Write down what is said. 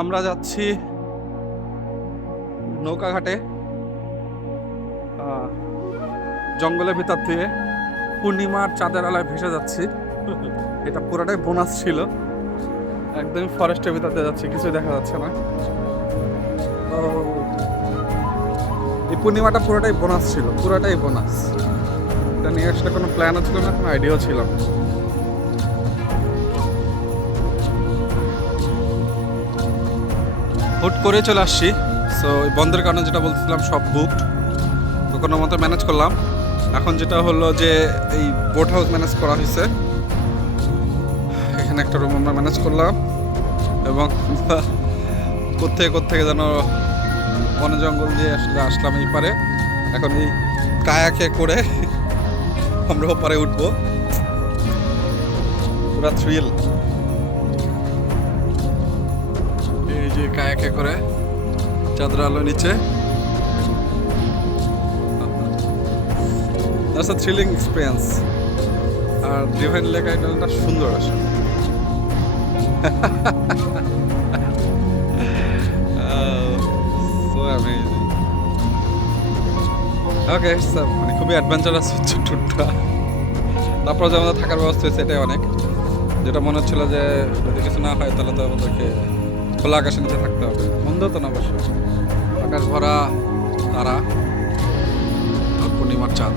আমরা যাচ্ছি নৌকাঘাটে, জঙ্গলের ভিতর দিয়ে পূর্ণিমার চাঁদের আলোয় ভেসে যাচ্ছি। এটা পুরোটাই বোনাস ছিল, একদমই ফরেস্টের ভিতর দিয়ে যাচ্ছি, কিছুই দেখা যাচ্ছে না। তো এই পূর্ণিমাটা পুরোটাই বোনাস ছিল, পুরোটাই বোনাস। এটা নিয়ে আসলে কোনো প্ল্যানও ছিল না, কোনো আইডিয়াও ছিল না। হুট করে চলে আসছি। সো ওই বন্ধের কারণে যেটা বলছিলাম সব বুকড, তো কোনো মতো ম্যানেজ করলাম। এখন যেটা হলো যে এই বোট হাউস ম্যানেজ করা হয়েছে, এখানে একটা রুম আমরা ম্যানেজ করলাম, এবং কোত্থেকে যেন বন জঙ্গল দিয়ে আসলে আসলাম এই পারে। এখন এই কায়াকে করে আমরা ওপারে উঠবো, পুরা থ্রিল। এই যে কায়াকে করে চাঁদের আলো নিচে, দ্যাটস আ থ্রিলিং এক্সপিরিয়েন্স। আর ডিভাইন লেক আইল্যান্ডটা সুন্দর আসে। So amazing. ওকে, মানে খুবই অ্যাডভেঞ্চারাস হচ্ছে ট্যুরটা। তারপর যে আমাদের থাকার ব্যবস্থা হয়েছে এটাই অনেক। যেটা মনে হচ্ছিল যে যদি কিছু না হয় তাহলে তো আমাদেরকে খোলা আকাশের নিচে থাকতে হবে, মন্দ তো না অবশ্য। আকাশ ভরা তারা আর পূর্ণিমার চাঁদ।